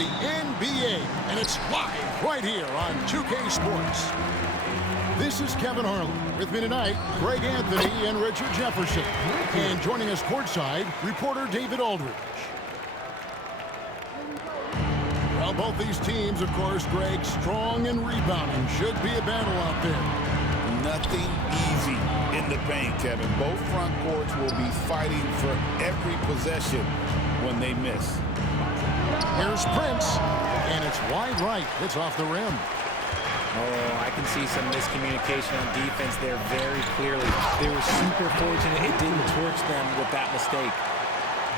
the NBA, and it's live right here on 2K Sports. This is Kevin Harlan. With me tonight, Greg Anthony and Richard Jefferson. And joining us courtside, reporter David Aldridge. Well, both these teams, of course, Greg, strong and rebounding. Should be a battle out there. Nothing easy in the paint, Kevin. Both front courts will be fighting for every possession when they miss. Here's Prince, and it's wide right. It's off the rim. Oh, I can see some miscommunication on defense there very clearly. They were super fortunate it didn't torch them with that mistake.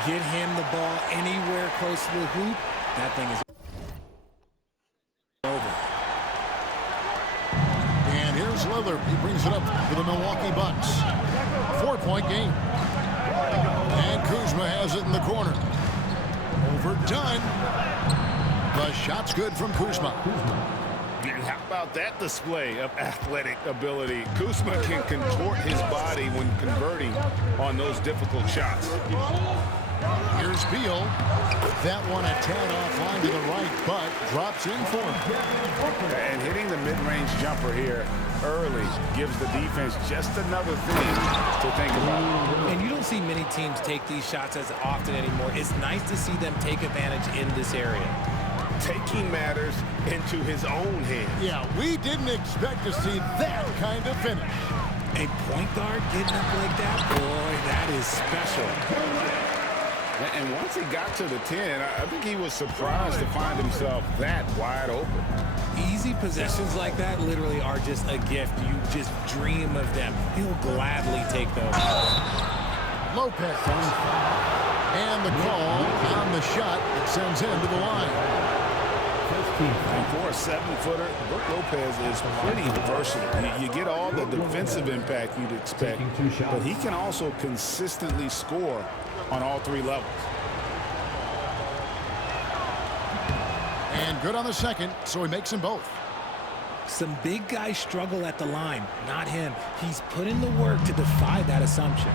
Get him the ball anywhere close to the hoop. That thing is over. And here's Lillard. He brings it up for the Milwaukee Bucks. 4-point game. And Kuzma has it in the corner. Overdone. The shot's good from Kuzma. How about that display of athletic ability? Kuzma can contort his body when converting on those difficult shots. Here's Beal. That one a tad offline to the right, but drops in for him. And hitting the mid-range jumper here early gives the defense just another thing to think about. And you don't see many teams take these shots as often anymore. It's nice to see them take advantage in this area. Taking matters into his own hands. Yeah, we didn't expect to see that kind of finish. A point guard getting up like that, boy, that is special. And once he got to the 10, I think he was surprised to find himself that wide open. Easy possessions like that literally are just a gift. You just dream of them. He'll gladly take those. Lopez. And the call on the shot that sends him to the line. And for a 7-footer, Brook Lopez is pretty versatile. You get all the defensive impact you'd expect, but he can also consistently score on all three levels. And good on the second, so he makes them both. Some big guys struggle at the line, not him. He's put in the work to defy that assumption.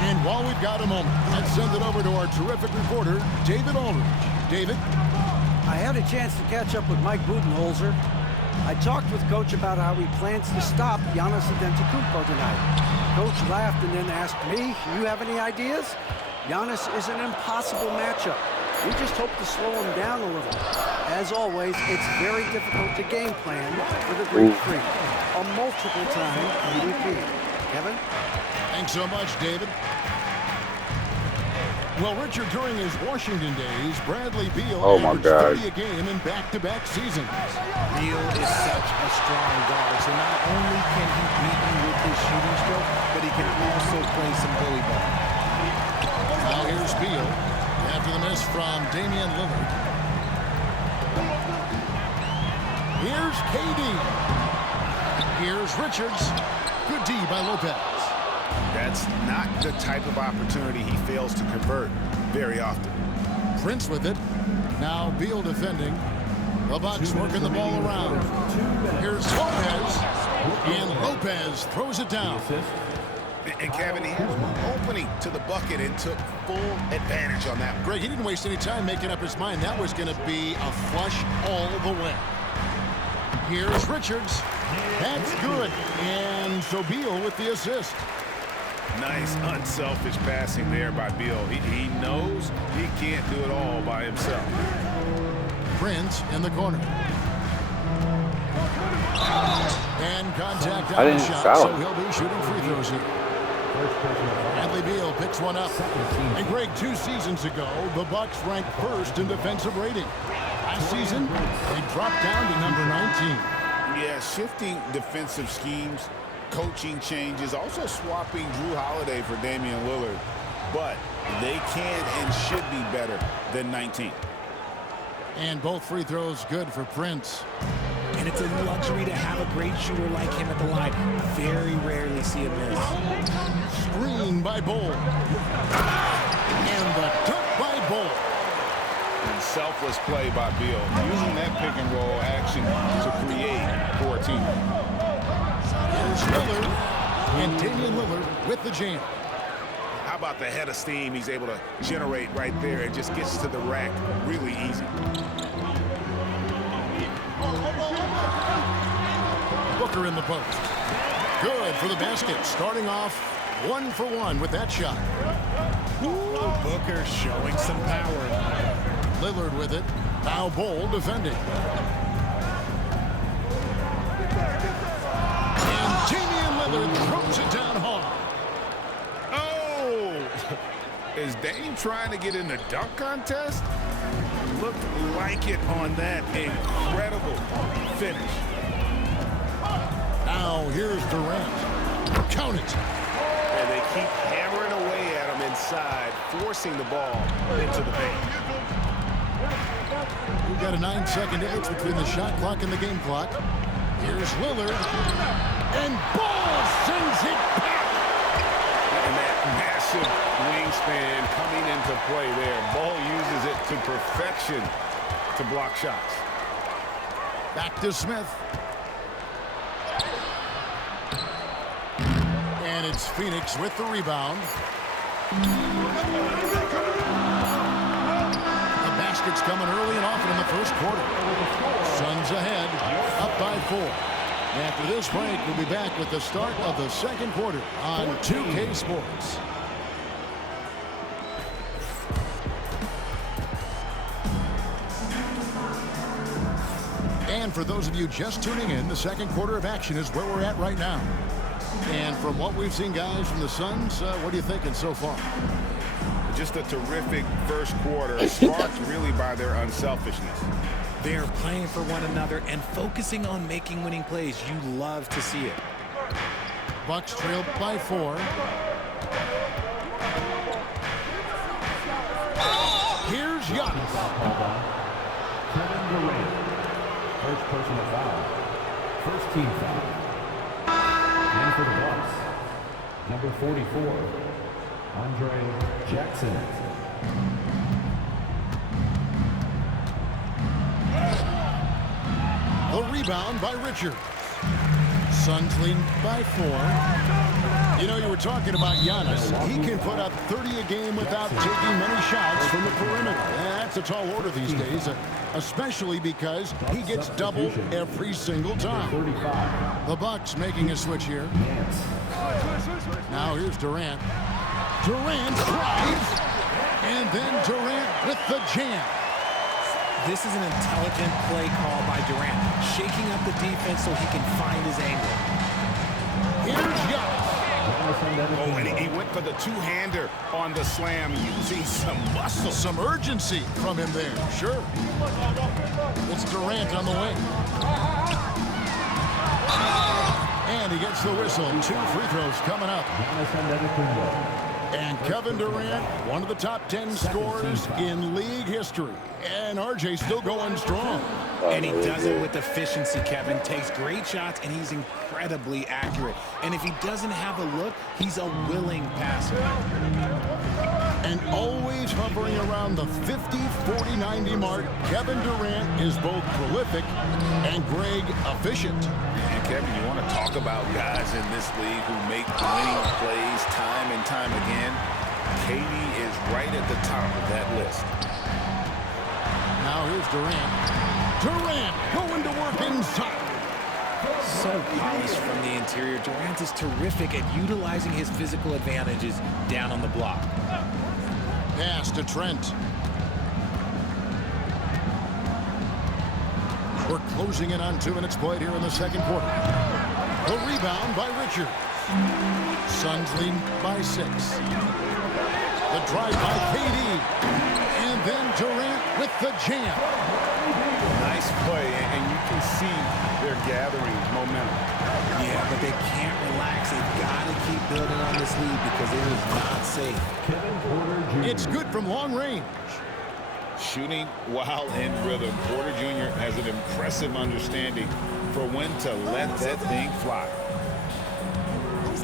And while we've got a moment, let's send it over to our terrific reporter, David Aldridge. David? I had a chance to catch up with Mike Budenholzer. I talked with Coach about how he plans to stop Giannis Antetokounmpo tonight. Coach laughed and then asked me, you have any ideas? Giannis is an impossible matchup. We just hope to slow him down a little. As always, it's very difficult to game plan for the Greek Freak, a multiple-time MVP. Kevin? Thanks so much, David. Well, Richard, during his Washington days, Bradley Beal averaged 30 a game in back-to-back seasons. Beal is such a strong guard, so not only can he beat you with his shooting stroke, but he can also play some bully ball. Now here's Beal after the miss from Damian Lillard. Here's KD. Here's Richards. Good D by Lopez. That's not the type of opportunity he fails to convert very often. Prince with it. Now Beal defending. The Bucks working the ball around. Here's Lopez. And Lopez throws it down. And Kevin, he had one opening to the bucket and took full advantage on that. Greg, he didn't waste any time making up his mind. That was going to be a flush all the way. Here's Richards. That's good. And so Beal with the assist. Nice, unselfish passing there by Beal. He knows he can't do it all by himself. Prince in the corner. And contact on the shot, so he'll be shooting free throws here. Bradley Beal picks one up. And Greg, 2 seasons ago, the Bucks ranked first in defensive rating. Last season, they dropped down to number 19. Yeah, shifting defensive schemes, coaching changes, also swapping Drew Holiday for Damian Lillard. But they can and should be better than 19. And both free throws good for Prince. And it's a luxury to have a great shooter like him at the line. Very rarely see a miss. Screen by Bull. And the dunk by Bull. And selfless play by Beal, using that pick and roll action to create for a team. Here's Lillard. And Damian Lillard with the jam. How about the head of steam he's able to generate right there? It just gets to the rack really easy. Booker in the post. Good for the basket. Starting off 1 for 1 with that shot. Booker showing some power. Lillard with it. Now Bol defending. And Damian Lillard throws it down hard. Oh! Is Dame trying to get in the dunk contest? Looked like it on that incredible finish. Now here's Durant. Count it. And they keep hammering away at him inside, forcing the ball into the paint. We've got a 9-second difference between the shot clock and the game clock. Here's Lillard. And Ball sends it back. And that massive wingspan coming into play there. Ball uses it to perfection to block shots. Back to Smith. And it's Phoenix with the rebound. The basket's coming early and often in the first quarter. Suns ahead, up by 4. After this break, we'll be back with the start of the second quarter on 2K Sports. And for those of you just tuning in, the second quarter of action is where we're at right now. And from what we've seen, guys, from the Suns, what are you thinking so far? Just a terrific first quarter, sparked really by their unselfishness. They're playing for one another and focusing on making winning plays. You love to see it. Bucks trailed by 4. Here's Giannis. Kevin Durant. First personal foul. First team foul. And for the Bucks, number 44, Andre Jackson. The rebound by Richards. Suns lead by 4. You know, you were talking about Giannis. He can put up 30 a game without taking many shots from the perimeter. That's a tall order these days, especially because he gets doubled every single time. The Bucks making a switch here. Now here's Durant. Durant drives, and then Durant with the jam. This is an intelligent play call by Durant, shaking up the defense so he can find his angle. Here's Giannis. Oh, and he went for the two-hander on the slam, using some muscle. Some urgency from him there, sure. It's Durant on the way. And he gets the whistle. 2 free throws coming up. And Kevin Durant, one of the top 10 scorers in league history. And RJ still going strong. And he does it with efficiency, Kevin. Takes great shots, and he's incredibly accurate. And if he doesn't have a look, he's a willing passer. And always hovering around the 50, 40, 90 mark, Kevin Durant is both prolific and Greg efficient. And Kevin, you want to talk about guys in this league who make winning plays time and time again? KD is right at the top of that list. Now here's Durant. Durant going to work inside. So polished from the interior. Durant is terrific at utilizing his physical advantages down on the block. Pass to Trent. We're closing in on 2 minutes played here in the second quarter. The rebound by Richards. Suns lead by 6. The drive by KD. And then Durant with the jam. Nice play, and you can see they're gathering momentum. Yeah, but they can't relax. They've got to keep building on this lead because it is not safe. Kevin Porter Jr. It's good from long range. Shooting while in rhythm. Porter Jr. has an impressive understanding for when to let that thing fly.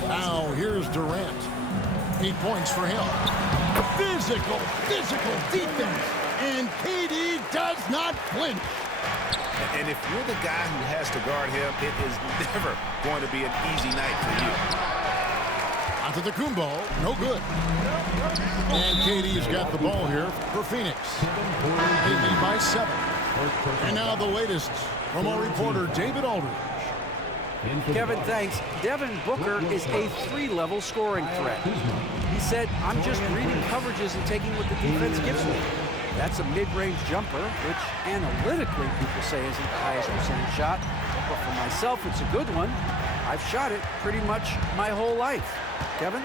Now here's Durant. 8 points for him. Physical defense. And KD does not flinch. And if you're the guy who has to guard him, it is never going to be an easy night for you. Antetokounmpo, no good. And KD's got the ball here for Phoenix. They lead by 7. And now the latest from our reporter, David Aldridge. Kevin, thanks. Devin Booker is a 3-level scoring threat. He said, I'm just reading coverages and taking what the defense gives me. That's a mid-range jumper, which analytically people say isn't the highest percentage shot. But for myself, it's a good one. I've shot it pretty much my whole life. Kevin?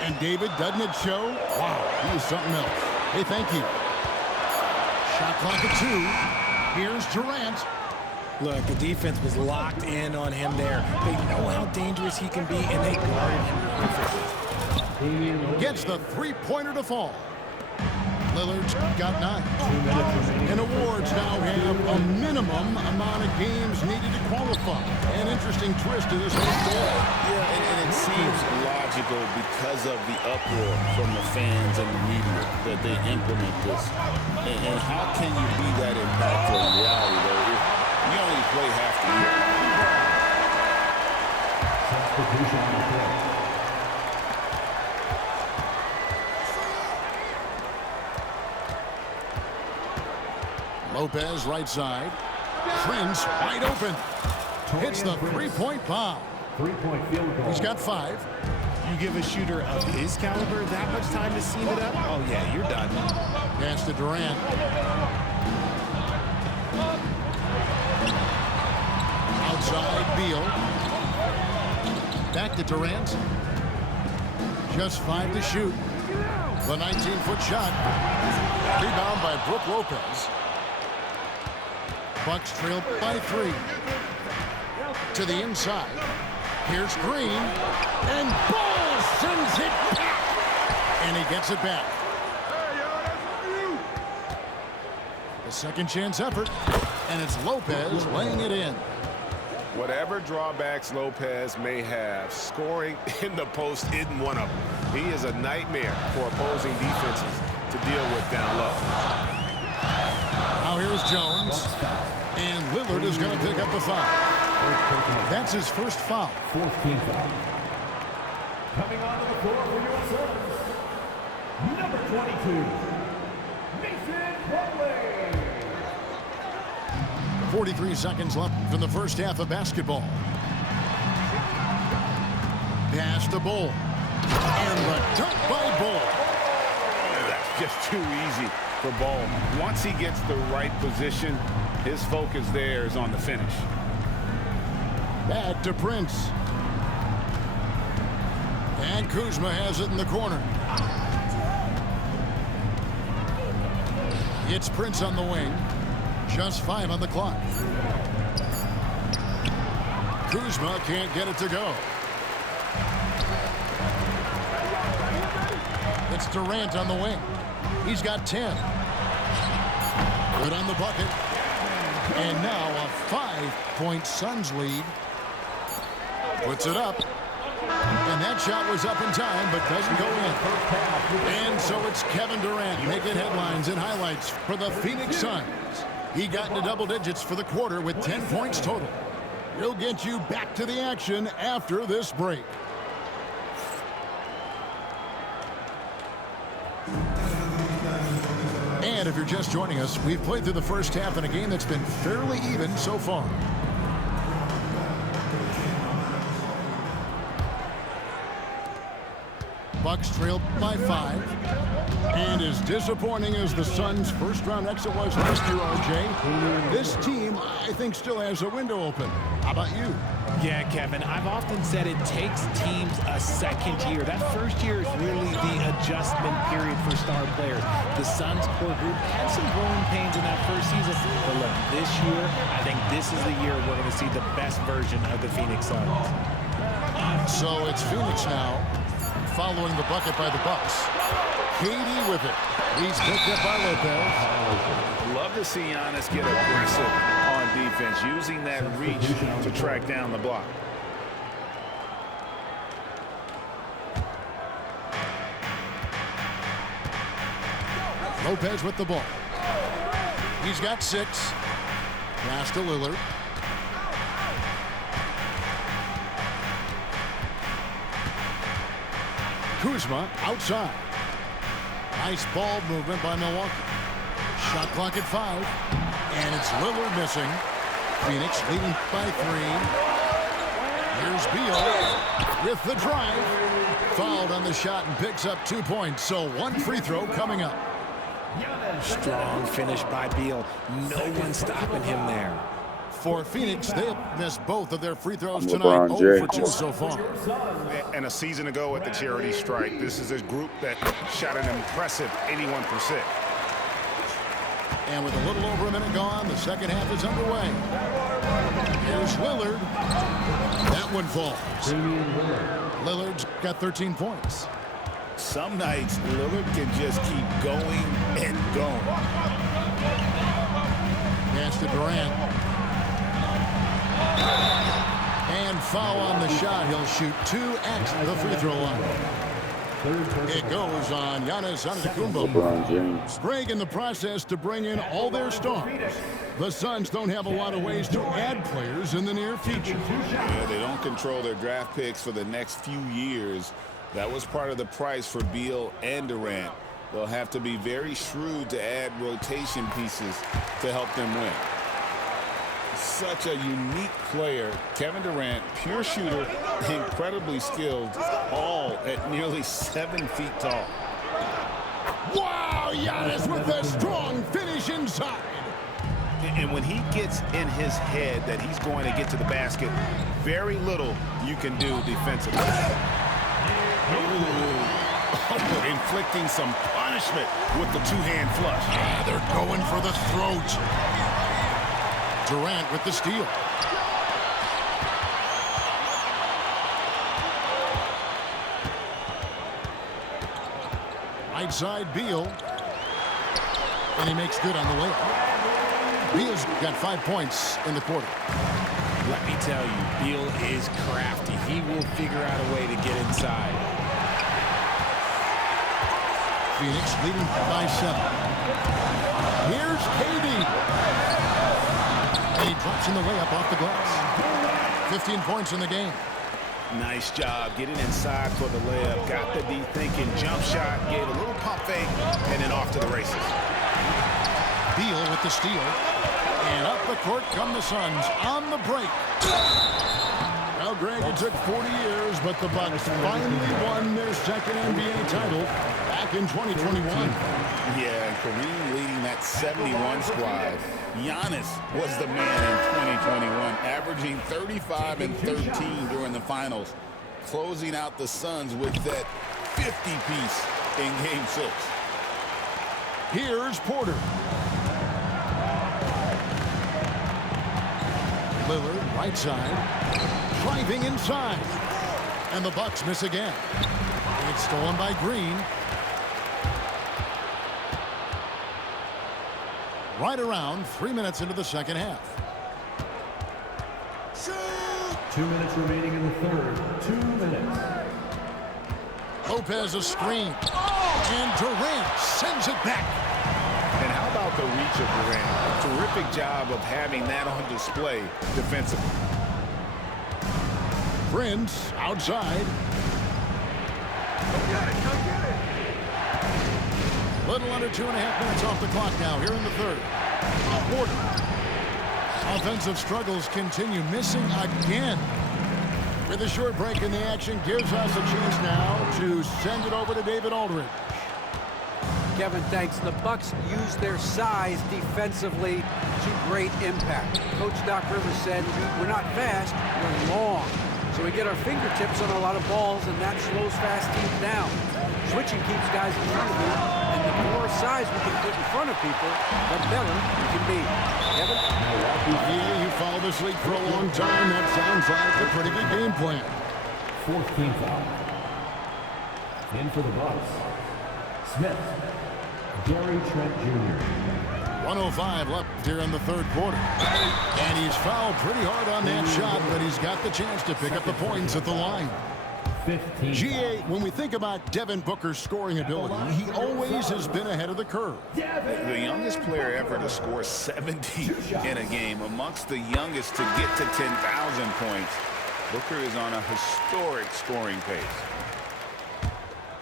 And David, doesn't it show? Wow, he is something else. Hey, thank you. Shot clock at 2. Here's Durant. Look, the defense was locked in on him there. They know how dangerous he can be, and they guarded him perfectly. Gets the three-pointer to fall. Lillard's got 9. And awards now have a minimum amount of games needed to qualify. An interesting twist to this whole story. Yeah, and it seems logical because of the uproar from the fans and the media that they implement this. And how can you be that impactful in reality, though, if you only play half the year? Substitution on the play. Lopez right side. Prince wide open. Hits the three-point bomb. 3-point field goal. He's got 5. You give a shooter of his caliber that much time to seam it up? Oh, yeah, you're done. Pass to Durant. Outside, Beal. Back to Durant. Just 5 to shoot. The 19-foot shot. Rebound by Brook Lopez. Bucks trail by 3. To the inside. Here's Green. And Ball sends it back. And he gets it back. The second chance effort. And it's Lopez laying it in. Whatever drawbacks Lopez may have, scoring in the post isn't one of them. He is a nightmare for opposing defenses to deal with down low. Now here's Jones. And Lillard is going to pick up the foul. That's his first foul. 4th team foul. Coming onto the floor for your service, number 22, Mason Plumlee. 43 seconds left in the first half of basketball. Pass to Bull. And the dunk by Bull. That's just too easy for Ball. Once he gets the right position, his focus there is on the finish. Back to Prince. And Kuzma has it in the corner. It's Prince on the wing. Just 5 on the clock. Kuzma can't get it to go. It's Durant on the wing. He's got 10. Good on the bucket. And now a 5-point Suns lead. Puts it up. And that shot was up in time, but doesn't go in. And so it's Kevin Durant making headlines and highlights for the Phoenix Suns. He got into double digits for the quarter with 10 points total. We'll get you back to the action after this break. And if you're just joining us, we've played through the first half in a game that's been fairly even so far. Bucks trail by 5. And as disappointing as the Suns' first-round exit was last year, RJ, this team, I think, still has a window open. How about you? Yeah, Kevin, I've often said it takes teams a second year. That first year is really the adjustment period for star players. The Suns core group had some growing pains in that first season. But look, this year, I think this is the year we're going to see the best version of the Phoenix Suns. So it's Phoenix now, following the bucket by the Bucks. KD with it. He's picked up by Lopez. Love to see Giannis get aggressive on defense, using that reach to track down the block. Lopez with the ball. He's got 6. Pass to Lillard. Kuzma outside. Nice ball movement by Milwaukee. Shot clock at 5. And it's Lillard missing. Phoenix leading by 3. Here's Beal with the drive. Fouled on the shot and picks up 2 points. So 1 free throw coming up. Strong finish by Beal. No one stopping him there. For Phoenix, they have missed both of their free throws tonight. 0 for 2 so far. And a season ago at the charity strike, this is a group that shot an impressive 81%. And with a little over a minute gone, the second half is underway. Here's Lillard. That one falls. Lillard's got 13 points. Some nights, Lillard can just keep going and going. Pass to Durant. And foul on the shot. He'll shoot 2 at the free throw line. It goes on Giannis Antetokounmpo. Greg in the process to bring in all their stars. The Suns don't have a lot of ways to add players in the near future. Yeah, they don't control their draft picks for the next few years. That was part of the price for Beal and Durant. They'll have to be very shrewd to add rotation pieces to help them win. Such a unique player. Kevin Durant, pure shooter, incredibly skilled, all at nearly 7 feet tall. Wow, Giannis with a strong finish inside. And when he gets in his head that he's going to get to the basket, very little you can do defensively. Inflicting some punishment with the 2-hand flush. Yeah, they're going for the throat. Durant with the steal. Right side, Beal. And he makes good on the layup. Beal's got 5 points in the quarter. Let me tell you, Beal is crafty. He will figure out a way to get inside. Phoenix leading by 7. Here's KD. And he drops in the layup off the glass. 15 points in the game. Nice job getting inside for the layup. Got the D thinking jump shot, gave a little pump fake, and then off to the races. Beal with the steal. And up the court come the Suns on the break. Well, Greg, it took 40 years, but the Bucks finally won their second NBA title back in 2021. Yeah, and Kareem leading that 71 squad. Giannis was the man in 2021, averaging 35 and 13 during the finals, closing out the Suns with that 50-piece in Game 6. Here's Porter. Lillard, right side, driving inside. And the Bucks miss again. It's stolen by Green. Right around 3 minutes into the second half. 2 minutes remaining in the third. 2 minutes. Lopez a screen. And Durant sends it back. And how about the reach of Durant? Terrific job of having that on display defensively. Prince outside. Go get it. Little under 2.5 minutes off the clock now here in the third. Porter. Offensive struggles continue, missing again. With a short break in the action, gives us a chance now to send it over to David Aldridge. Kevin, thanks. The Bucks use their size defensively to great impact. Coach Doc Rivers said, we're not fast, we're long. So we get our fingertips on a lot of balls, and that slows fast teams down. Switching keeps guys in front of you, and the more size we can put in front of people, the better we can be. Kevin? Yeah, you followed this league for a long time. That sounds like a pretty good game plan. 14th foul. In for the Bucks. Smith. Gary Trent Jr. 1:05 left here in the third quarter. And he's fouled pretty hard on that shot, but he's got the chance to pick up the points at the line. 15. GA, when we think about Devin Booker's scoring ability, he always has been ahead of the curve. The youngest player ever to score 70 in a game, amongst the youngest to get to 10,000 points. Booker is on a historic scoring pace.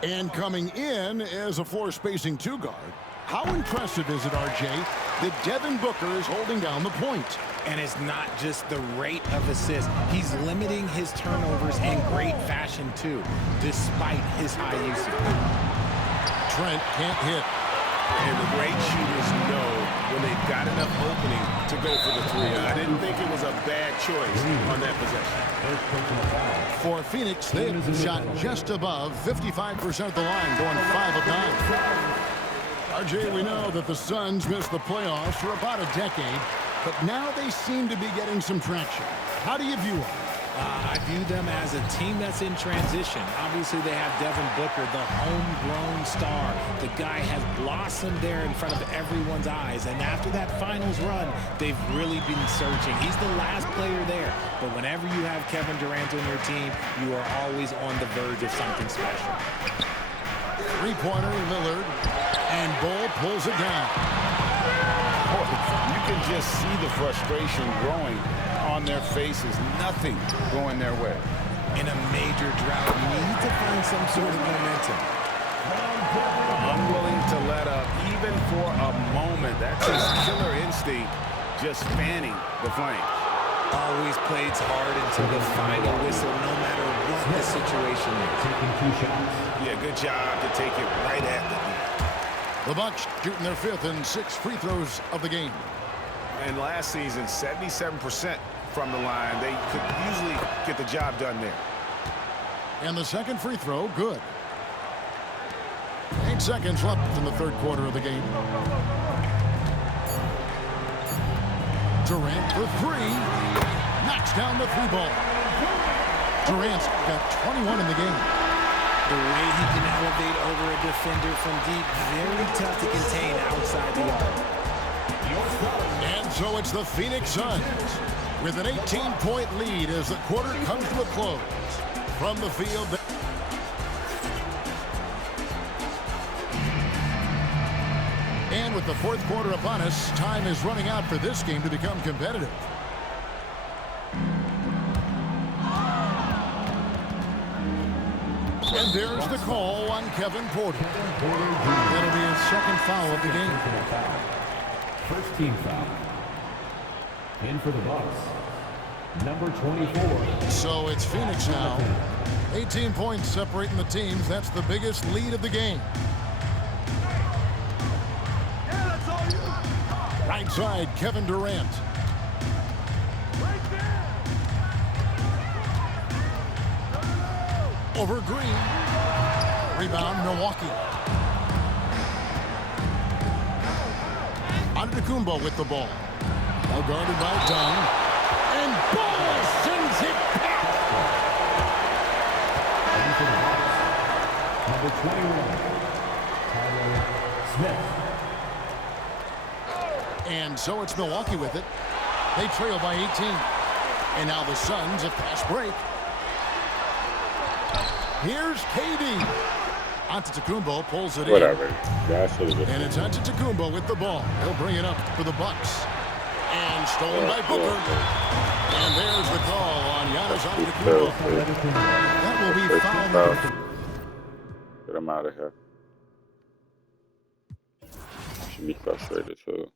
And coming in as a floor-spacing two-guard, how impressive is it, RJ, that Devin Booker is holding down the point? And it's not just the rate of assists. He's limiting his turnovers in great fashion, too, despite his high usage. Trent can't hit. And the great shooters know when they've got enough opening to go for the three. I didn't think it was a bad choice on that possession. For Phoenix, they have shot just above 55% of the line, going 5 of 9. RJ, we know that the Suns missed the playoffs for about a decade, but now they seem to be getting some traction. How do you view them? I view them as a team that's in transition. Obviously, they have Devin Booker, the homegrown star. The guy has blossomed there in front of everyone's eyes. And after that finals run, they've really been searching. He's the last player there. But whenever you have Kevin Durant on your team, you are always on the verge of something special. Three-pointer, Lillard, and Bull pulls it down. You can just see the frustration growing on their faces. Nothing going their way. In a major drought, you need to find some sort of momentum. Unwilling to let up, even for a moment. That's his killer instinct, just fanning the flames. Always plays hard until the final whistle, no matter what the situation is. Taking 2 shots. Yeah, good job to take it right at the net. The Bucks shooting their 5th and 6th free throws of the game. And last season, 77% from the line. They could usually get the job done there. And the second free throw, good. 8 seconds left in the third quarter of the game. Durant for 3. Knocks down the 3 ball. Durant's got 21 in the game. The way he can elevate over a defender from deep, very tough to contain outside the arc. And so it's the Phoenix Suns with an 18-point lead as the quarter comes to a close. From the field. And with the fourth quarter upon us, time is running out for this game to become competitive. And there's the call on Kevin Porter. That'll be his second foul of the game. First team foul. In for the Bucks, number 24. So it's Phoenix now. 18 points separating the teams. That's the biggest lead of the game. Right side, Kevin Durant. Over Green. Rebound, Milwaukee. Antetokounmpo with the ball. Well guarded by Dunn. And Ball sends it back. Number 21, Tyler Smith. And so it's Milwaukee with it. They trail by 18. And now the Suns a fast break. Here's KD. Antetokounmpo pulls it in. And it's Antetokounmpo with the ball. He'll bring it up for the Bucks. And stolen by Booker. And there's the call on Giannis Antetokounmpo. That will be foul number 3. Get him out of here. Should be frustrated too.